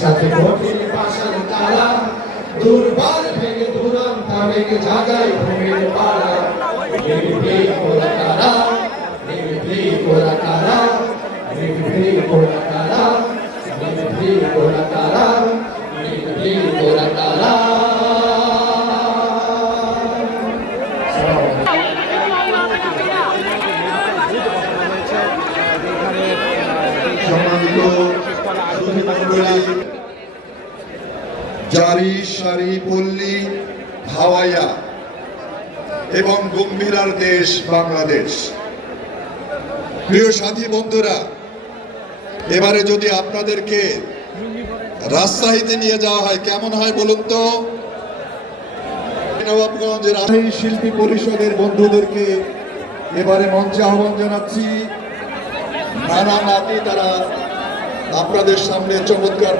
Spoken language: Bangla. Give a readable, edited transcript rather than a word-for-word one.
সাথে কঠিন পাষাণ তারা দুর্বার ভেঙে দুরন্ত বেগে জাগায় ভূমির পাড়া নির্ভীক ওরা কারা নির্ভীক ওরা কারা নির্ভীক ওরা কারা নির্ভীক ওরা কারা নির্ভীক ওরা কারা। সম্মানিত জারি সারি পল্লী ভাওয়াইয়া এবং গম্ভীরার দেশ বাংলাদেশ। প্রিয় সাথী বন্ধুরা, এবারে যদি আপনাদেরকে রাজশাহীতে নিয়ে যাওয়া হয় কেমন হয় বলুন তো? নবাবগঞ্জের রাজশাহী শিল্পী পরিষদের বন্ধুদেরকে এবারে মঞ্চে আহ্বান জানাচ্ছি। নানা নাতি তারা আপনাদের সামনে চমৎকার